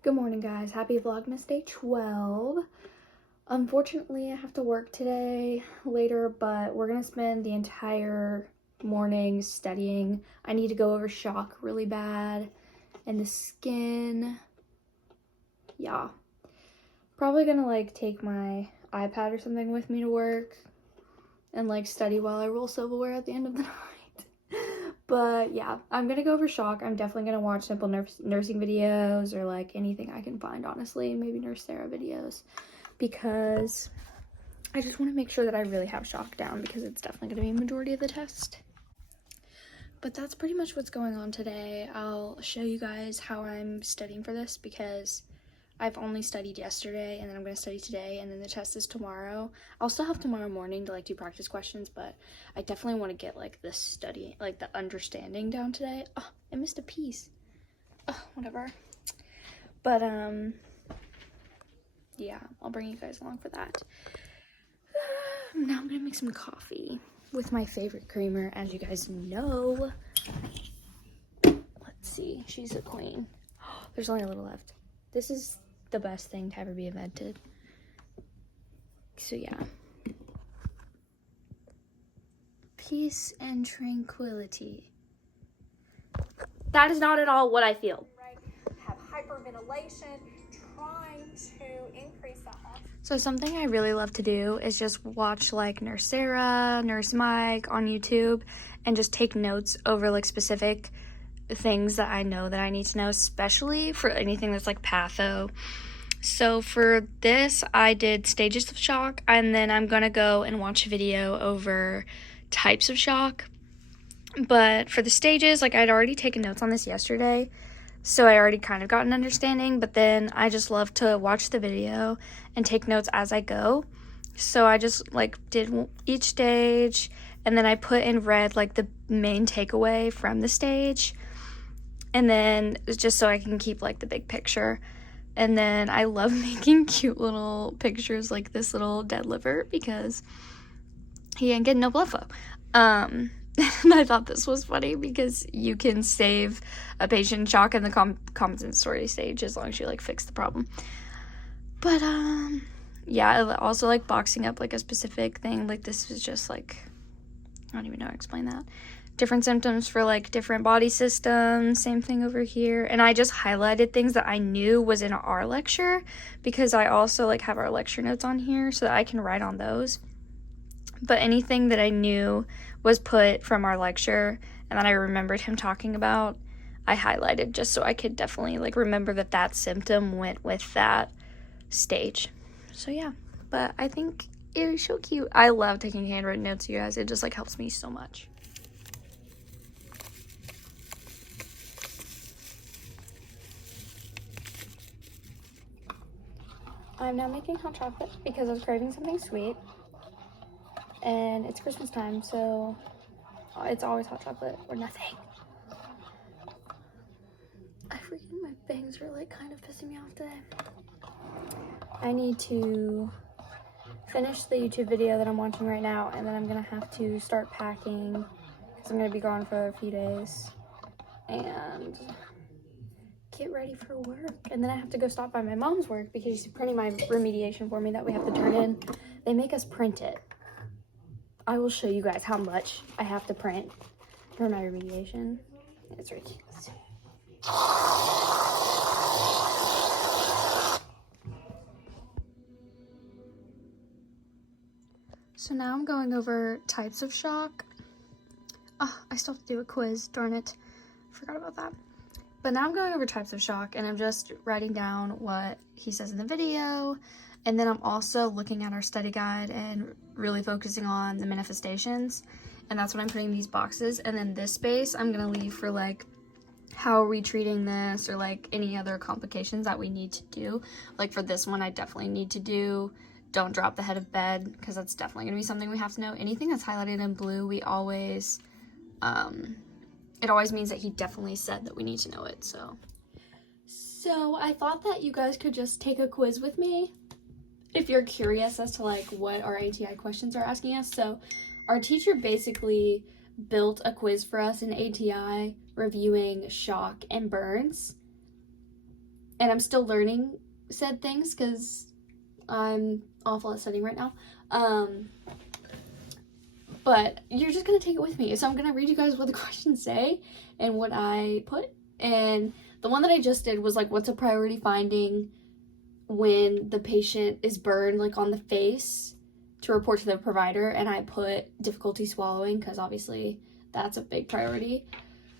Good morning, guys. Happy Vlogmas Day 12. Unfortunately, I have to work today later, but we're going to spend the entire morning studying. I need to go over shock really bad and the skin. Yeah. Probably going to take my iPad or something with me to work and study while I roll silverware at the end of the night. But yeah, I'm gonna go over shock. I'm definitely gonna watch simple nursing videos or anything I can find, honestly, maybe Nurse Sarah videos, because I just want to make sure that I really have shock down, because it's definitely gonna be a majority of the test. But that's pretty much what's going on today. I'll show you guys how I'm studying for this, because I've only studied yesterday, and then I'm going to study today, and then the test is tomorrow. I'll still have tomorrow morning to do practice questions, but I definitely want to get the study, the understanding down today. Oh, I missed a piece. Oh, whatever. But yeah, I'll bring you guys along for that. Now I'm gonna make some coffee with my favorite creamer, as you guys know. Let's see, she's a queen. There's only a little left. This is the best thing to ever be invented. So yeah. Peace and tranquility. That is not at all what I feel. Have hyperventilation, trying to increase that oxygen. So something I really love to do is just watch Nurse Sarah, Nurse Mike on YouTube, and just take notes over specific things that I know that I need to know, especially for anything that's patho. So for this, I did stages of shock, and then I'm gonna go and watch a video over types of shock. But for the stages, I'd already taken notes on this yesterday, so I already kind of got an understanding, but then I just love to watch the video and take notes as I go. So I just did each stage, and then I put in red the main takeaway from the stage, and then just so I can keep the big picture. And then I love making cute little pictures like this little dead liver, because he ain't getting no blood flow. And I thought this was funny because you can save a patient in shock in the compensatory stage as long as you fix the problem. But yeah, I also boxing up a specific thing. This is just I don't even know how to explain that. Different symptoms for different body systems. Same thing over here. And I just highlighted things that I knew was in our lecture, because I also have our lecture notes on here so that I can write on those. But anything that I knew was put from our lecture and that I remembered him talking about, I highlighted just so I could definitely remember that that symptom went with that stage. So yeah, but I think it was so cute. I love taking handwritten notes, you guys. It just helps me so much. I'm now making hot chocolate because I was craving something sweet, and it's Christmas time, so it's always hot chocolate or nothing. My bangs are kind of pissing me off today. I need to finish the YouTube video that I'm watching right now, and then I'm gonna have to start packing because I'm gonna be gone for a few days and get ready for work. And then I have to go stop by my mom's work because she's printing my remediation for me that we have to turn in. They make us print it. I will show you guys how much I have to print for my remediation. It's ridiculous. So now I'm going over types of shock. Oh, I still have to do a quiz, darn it. Forgot about that. But now I'm going over types of shock, and I'm just writing down what he says in the video. And then I'm also looking at our study guide and really focusing on the manifestations. And that's what I'm putting in these boxes. And then this space I'm gonna leave for how are we treating this, or any other complications that we need to do. For this one, I definitely need to do don't drop the head of bed, because that's definitely gonna be something we have to know. Anything that's highlighted in blue, we always it always means that he definitely said that we need to know it. So I thought that you guys could just take a quiz with me if you're curious as to what our ATI questions are asking us. So our teacher basically built a quiz for us in ATI reviewing shock and burns. and I'm still learning said things because I'm awful at studying right now. But you're just going to take it with me. So I'm going to read you guys what the questions say and what I put. And the one that I just did was like, what's a priority finding when the patient is burned like on the face to report to the provider? And I put difficulty swallowing because obviously that's a big priority.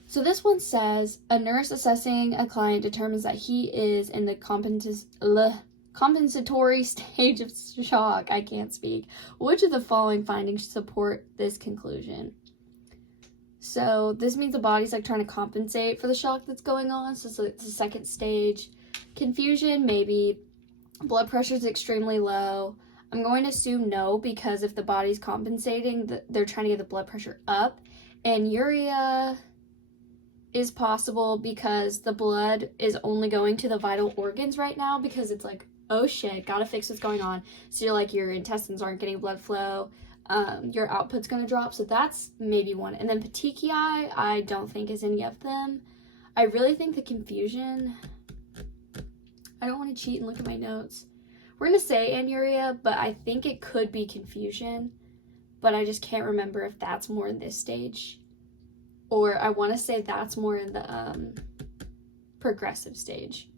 So this one says, a nurse assessing a client determines that he is in the compensatory stage of shock. I can't speak. Which of the following findings support this conclusion? So this means the body's like trying to compensate for the shock that's going on. So it's the second stage. Confusion, maybe. Blood pressure is extremely low. I'm going to assume no, because if the body's compensating, they're trying to get the blood pressure up. And urea is possible because the blood is only going to the vital organs right now, because it's like, oh shit, gotta fix what's going on. So you're like, your intestines aren't getting blood flow, your output's gonna drop. So that's maybe one. And then petechiae, I don't think is any of them. I really think the confusion, I don't want to cheat and look at my notes. We're gonna say anuria, but I think it could be confusion, but I just can't remember if that's more in this stage, or I want to say that's more in the progressive stage.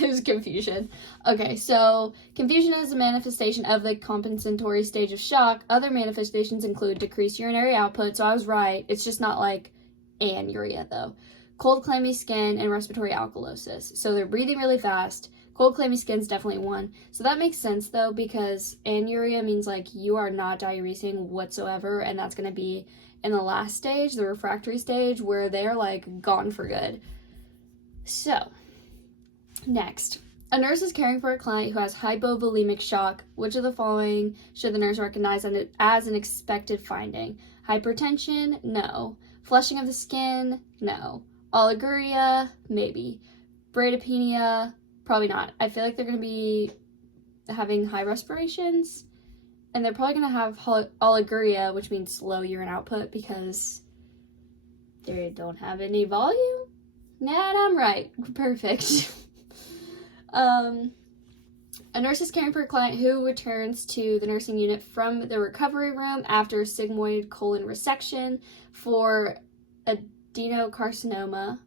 It was confusion. Okay, so confusion is a manifestation of the compensatory stage of shock. Other manifestations include decreased urinary output, so I was right. It's just not like anuria though. Cold, clammy skin, and respiratory alkalosis. So they're breathing really fast. Cold, clammy skin is definitely one. So that makes sense though, because anuria means like you are not diuresing whatsoever, and that's going to be in the last stage, the refractory stage, where they're like gone for good. So next, a nurse is caring for a client who has hypovolemic shock. Which of the following should the nurse recognize as an expected finding? Hypertension? No. Flushing of the skin? No. Oliguria? Maybe. Bradypnea? Probably not. I feel like they're going to be having high respirations, and they're probably going to have oliguria, which means slow urine output, because they don't have any volume. Nah, I'm right. Perfect. A nurse is caring for a client who returns to the nursing unit from the recovery room after sigmoid colon resection for adenocarcinoma.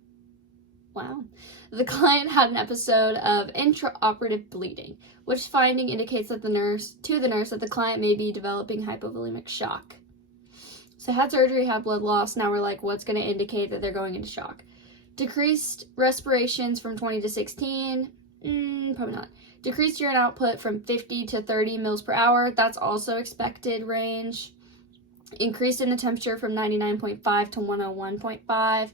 Wow. The client had an episode of intraoperative bleeding, which finding indicates that the nurse that the client may be developing hypovolemic shock. So had surgery, had blood loss. Now we're like, what's going to indicate that they're going into shock? Decreased respirations from 20 to 16. Probably not. Decreased urine output from 50 to 30 mils per hour. That's also expected range. Increase in the temperature from 99.5 to 101.5.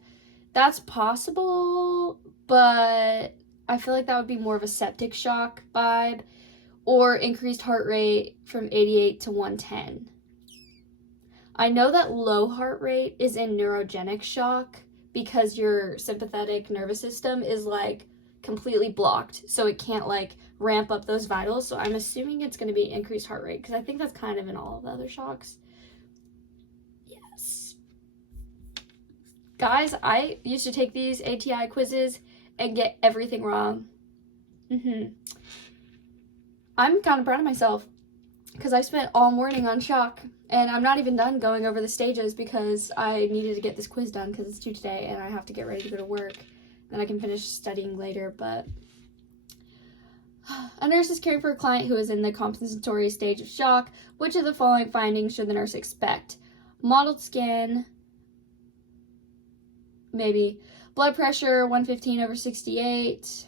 That's possible, but I feel like that would be more of a septic shock vibe. Or increased heart rate from 88 to 110. I know that low heart rate is in neurogenic shock because your sympathetic nervous system is like completely blocked, so it can't like ramp up those vitals. So I'm assuming it's going to be increased heart rate, because I think that's kind of in all of the other shocks. Yes. Guys, I used to take these ATI quizzes and get everything wrong. I'm kind of proud of myself because I spent all morning on shock, and I'm not even done going over the stages because I needed to get this quiz done because it's due today and I have to get ready to go to work. Then I can finish studying later. But a nurse is caring for a client who is in the compensatory stage of shock. Which of the following findings should the nurse expect? Mottled skin, maybe. Blood pressure 115/68,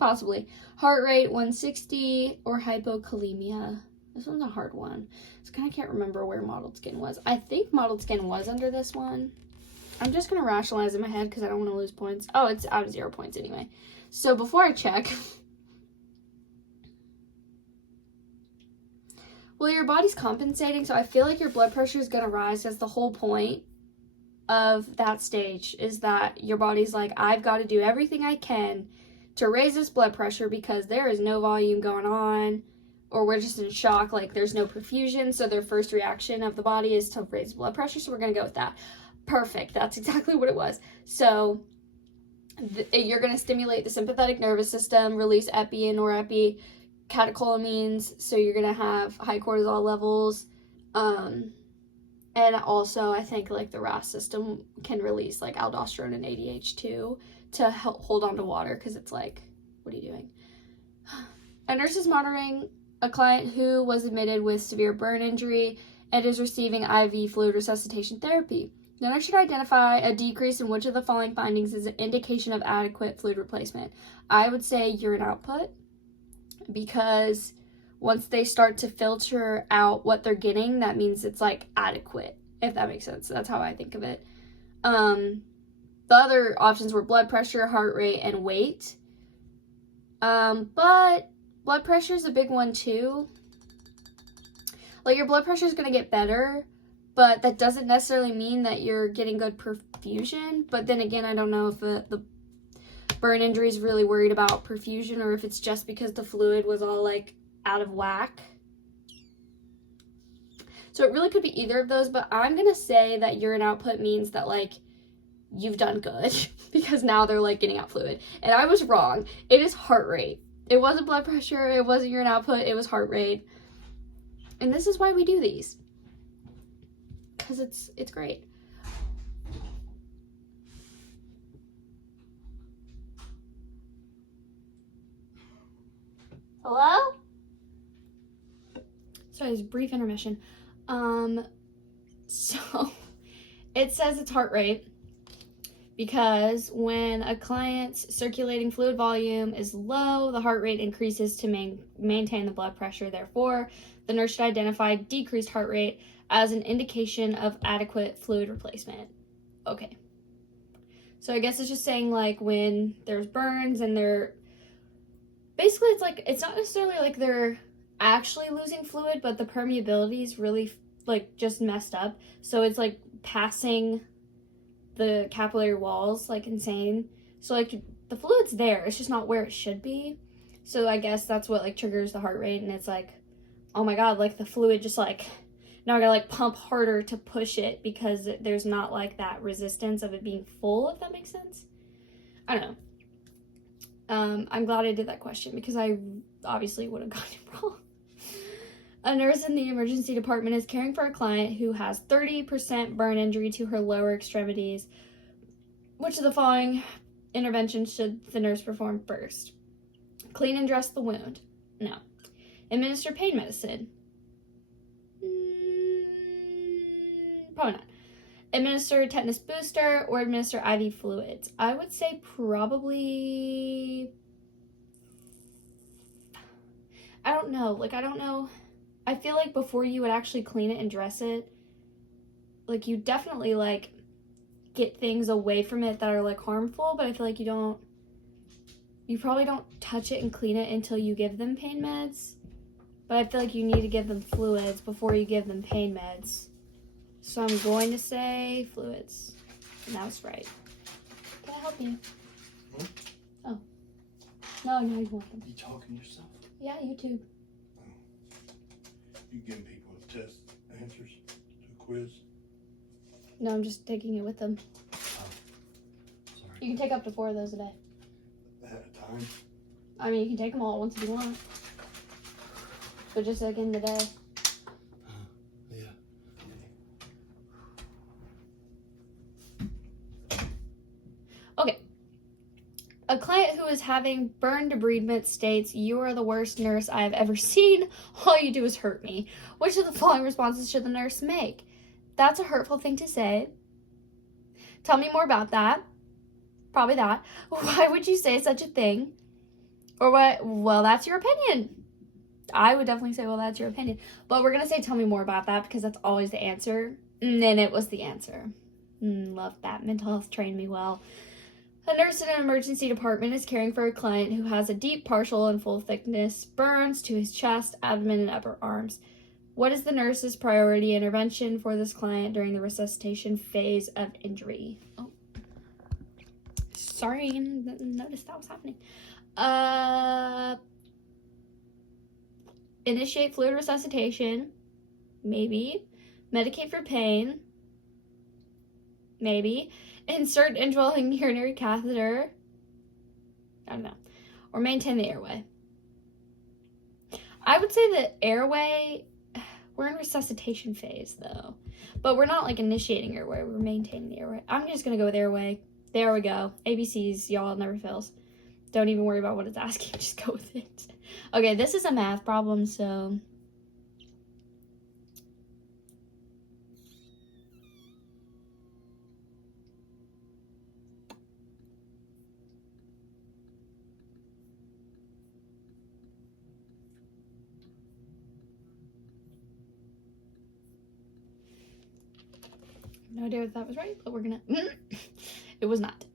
possibly. Heart rate 160, or hypokalemia. This one's a hard one. So I kind of can't remember where mottled skin was. I think mottled skin was under this one. I'm just going to rationalize in my head because I don't want to lose points. Oh, it's out of 0 points anyway. So before I check, well, your body's compensating, so I feel like your blood pressure is going to rise. That's the whole point of that stage, is that your body's like, I've got to do everything I can to raise this blood pressure because there is no volume going on, or we're just in shock, like there's no perfusion. So their first reaction of the body is to raise blood pressure. So we're going to go with that. Perfect. That's exactly what it was. So you're going to stimulate the sympathetic nervous system, release epi and norepi catecholamines, so you're going to have high cortisol levels. And also, I think, like, the RAS system can release, like, aldosterone and ADH, too, to help hold on to water, because it's like, what are you doing? A nurse is monitoring a client who was admitted with severe burn injury and is receiving IV fluid resuscitation therapy. The nurse should identify a decrease in which of the following findings is an indication of adequate fluid replacement. I would say urine output, because once they start to filter out what they're getting, that means it's, like, adequate, if that makes sense. That's how I think of it. The other options were blood pressure, heart rate, and weight. But blood pressure is a big one, too. Like, your blood pressure is going to get better, but that doesn't necessarily mean that you're getting good perfusion. But then again, I don't know if the burn injury is really worried about perfusion, or if it's just because the fluid was all, like, out of whack. So it really could be either of those, but I'm gonna say that urine output means that, like, you've done good, because now they're, like, getting out fluid. And I was wrong. It is heart rate. It wasn't blood pressure, it wasn't urine output, it was heart rate. And this is why we do these, because it's great. Hello? Sorry, there's a brief intermission. So it says it's heart rate because when a client's circulating fluid volume is low, the heart rate increases to maintain the blood pressure. Therefore, the nurse should identify decreased heart rate as an indication of adequate fluid replacement. Okay. So I guess it's just saying, like, when there's burns and they're basically, it's like, it's not necessarily like they're actually losing fluid, but the permeability is really, like, just messed up. So it's, like, passing the capillary walls, like, insane. So, like, the fluid's there, it's just not where it should be. So I guess that's what, like, triggers the heart rate, and it's like, oh my god, like, the fluid just, like, now I gotta, like, pump harder to push it because there's not, like, that resistance of it being full, if that makes sense. I don't know. I'm glad I did that question because I obviously would have gotten it wrong. A nurse in the emergency department is caring for a client who has 30% burn injury to her lower extremities. Which of the following interventions should the nurse perform first? Clean and dress the wound. No. Administer pain medicine. Probably not. Administer tetanus booster or administer IV fluids. I would say probably, I don't know. Like, I don't know. I feel like before you would actually clean it and dress it, like, you definitely, like, get things away from it that are, like, harmful, but I feel like you probably don't touch it and clean it until you give them pain meds. But I feel like you need to give them fluids before you give them pain meds. So I'm going to say fluids. And that was right. Can I help you? Hmm? Oh. No, you're welcome. You talking yourself? Yeah, YouTube. You giving people test answers to a quiz? No, I'm just taking it with them. Oh, sorry. You can take up to 4 of those a day. At a time? I mean, you can take them all at once if you want. But just like in the day. Yeah. Okay. A client who is having burn debridement states, "You are the worst nurse I have ever seen. All you do is hurt me." Which of the following responses should the nurse make? That's a hurtful thing to say. Tell me more about that. Probably that. Why would you say such a thing? Or what? Well, that's your opinion. I would definitely say, well, that's your opinion. But we're going to say, tell me more about that, because that's always the answer. And then it was the answer. Love that. Mental health trained me well. A nurse in an emergency department is caring for a client who has a deep, partial, and full thickness burns to his chest, abdomen, and upper arms. What is the nurse's priority intervention for this client during the resuscitation phase of injury? Oh. Sorry, I didn't notice that was happening. Initiate fluid resuscitation. Maybe. Medicate for pain. Maybe. Insert indwelling urinary catheter. I don't know. Or maintain the airway. I would say the airway, we're in resuscitation phase though. But we're not like initiating airway, we're maintaining the airway. I'm just gonna go with airway. There we go. ABCs, y'all, never fails. Don't even worry about what it's asking, just go with it. Okay, this is a math problem, so. No idea if that was right, but we're gonna. It was not.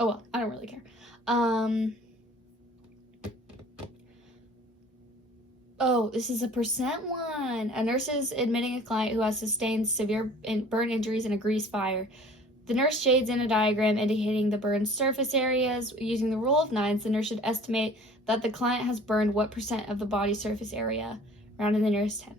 Oh well, I don't really care. Oh, this is a percent one. A nurse is admitting a client who has sustained severe burn injuries in a grease fire. The nurse shades in a diagram indicating the burned surface areas. Using the rule of nines, the nurse should estimate that the client has burned what percent of the body surface area, round in the nearest tenth.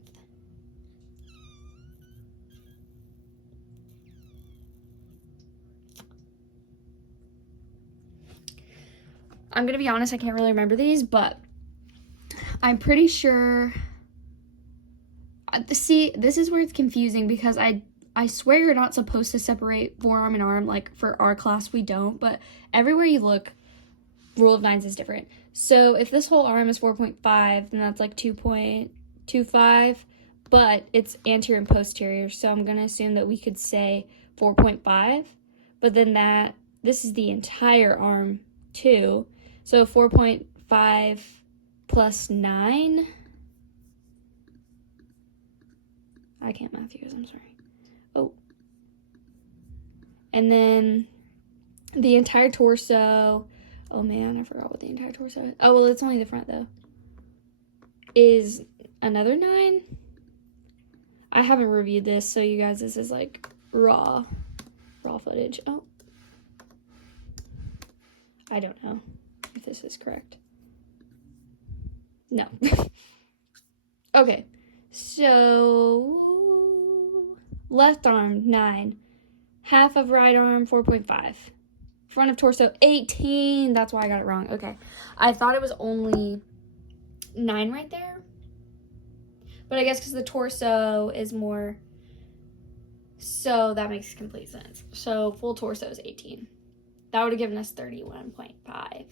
I'm gonna be honest, I can't really remember these, but I'm pretty sure. See, this is where it's confusing because I swear you're not supposed to separate forearm and arm. Like for our class, we don't, but everywhere you look, rule of nines is different. So if this whole arm is 4.5, then that's like 2.25, but it's anterior and posterior. So I'm gonna assume that we could say 4.5, but then this is the entire arm too. So 4.5 plus 9. I can't math you guys, I'm sorry. Oh. And then the entire torso. Oh man, I forgot what the entire torso is. Oh, well, it's only the front though. Is another 9. I haven't reviewed this, so you guys, this is like raw footage. Oh. I don't know if this is correct. No. Okay, so left arm 9, half of right arm 4.5, front of torso 18. That's why I got it wrong. Okay, I thought it was only 9 right there, but I guess because the torso is more, so that makes complete sense. So full torso is 18. That would have given us 31.5.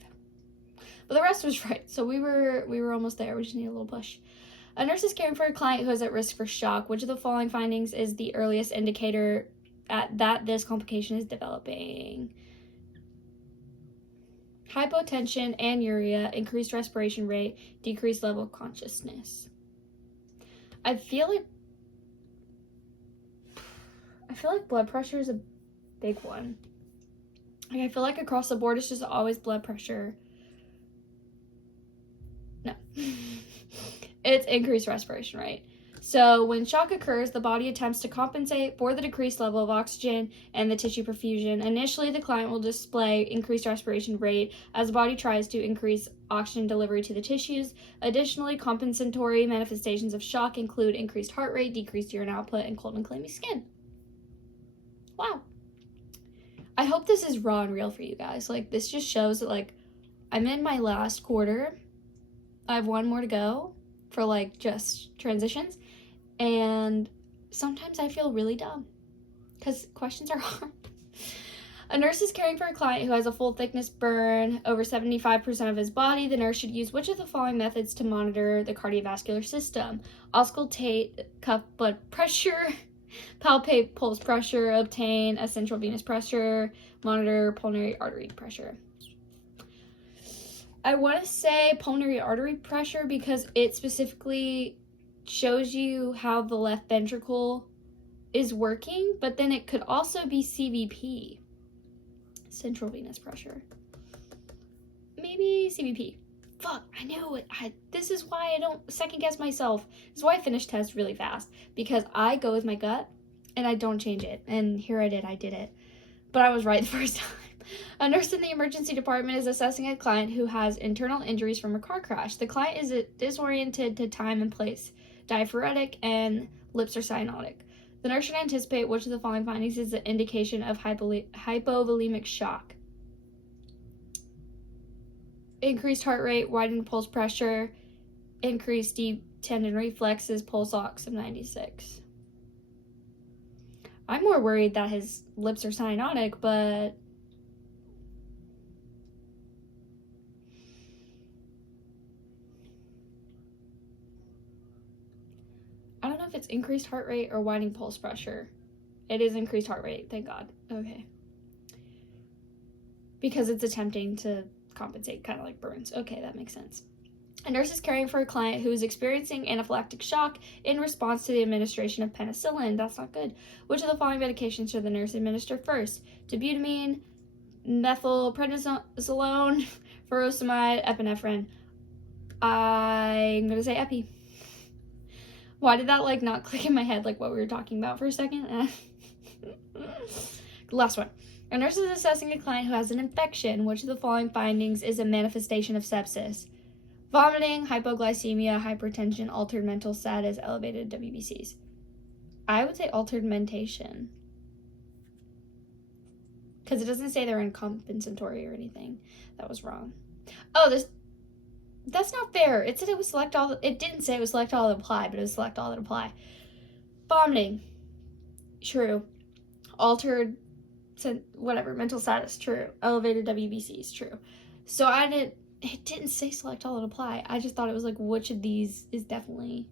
But the rest was right. So we were almost there. We just need a little push. A nurse is caring for a client who is at risk for shock. Which of the following findings is the earliest indicator that this complication is developing? Hypotension, anuria, increased respiration rate, decreased level of consciousness. I feel like blood pressure is a big one. Like, I feel like across the board, it's just always blood pressure. No. It's increased respiration rate. So when shock occurs, the body attempts to compensate for the decreased level of oxygen and the tissue perfusion. Initially, the client will display increased respiration rate as the body tries to increase oxygen delivery to the tissues. Additionally, compensatory manifestations of shock include increased heart rate, decreased urine output, and cold and clammy skin. Wow. I hope this is raw and real for you guys. Like, this just shows that, like, I'm in my last quarter. I have one more to go for, like, just transitions. And sometimes I feel really dumb because questions are hard. A nurse is caring for a client who has a full thickness burn over 75% of his body. The nurse should use which of the following methods to monitor the cardiovascular system? Auscultate cuff blood pressure, palpate pulse pressure, obtain a central venous pressure, monitor pulmonary artery pressure. I want to say pulmonary artery pressure because it specifically shows you how the left ventricle is working, but then it could also be CVP, central venous pressure. Maybe CVP. Fuck, I knew it. This is why I don't second guess myself. This is why I finish tests really fast, because I go with my gut and I don't change it. And here I did it. But I was right the first time. A nurse in the emergency department is assessing a client who has internal injuries from a car crash. The client is disoriented to time and place, diaphoretic, and lips are cyanotic. The nurse should anticipate which of the following findings is an indication of hypovolemic shock. Increased heart rate, widened pulse pressure, increased deep tendon reflexes, pulse ox of 96. I'm more worried that his lips are cyanotic, but I don't know if it's increased heart rate or widening pulse pressure. It is increased heart rate, thank God. Okay. Because it's attempting to compensate, kind of like burns. Okay, that makes sense. A nurse is caring for a client who is experiencing anaphylactic shock in response to the administration of penicillin. That's not good. Which of the following medications should the nurse administer first? Dobutamine, methylprednisolone, furosemide, epinephrine. I'm gonna say epi. Why did that like not click in my head like what we were talking about for a second? Last one. A nurse is assessing a client who has an infection. Which of the following findings is a manifestation of sepsis? Vomiting, hypoglycemia, hypertension, altered mental status, elevated WBCs. I would say altered mentation. Because it doesn't say they're incompensatory or anything. That was wrong. Oh, that's not fair. It said it was select all. It didn't say it was select all that apply, but it was select all that apply. Vomiting. True. Altered, whatever, mental status. True. Elevated WBCs. True. So it didn't say select all that apply. I just thought it was like, which of these is definitely.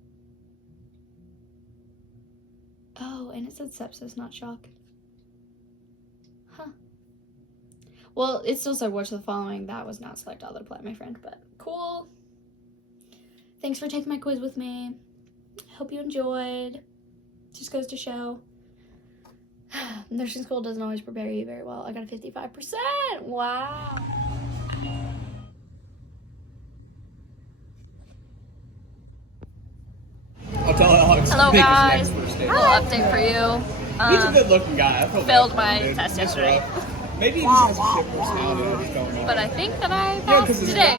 Oh, and it said sepsis, not shock. Huh. Well, it still said which of the following. That was not select all that apply, my friend, but cool. Thanks for taking my quiz with me. Hope you enjoyed. Just goes to show. Nursing school doesn't always prepare you very well. I got a 55%. Wow. I'll tell Alex. Hello guys, Little update for you. He's a good-looking guy. I feel Failed bad for my him, dude. test That's yesterday. rough. Maybe he just has a shit personality. I just don't know. But I think that I Yeah, passed 'cause it's today.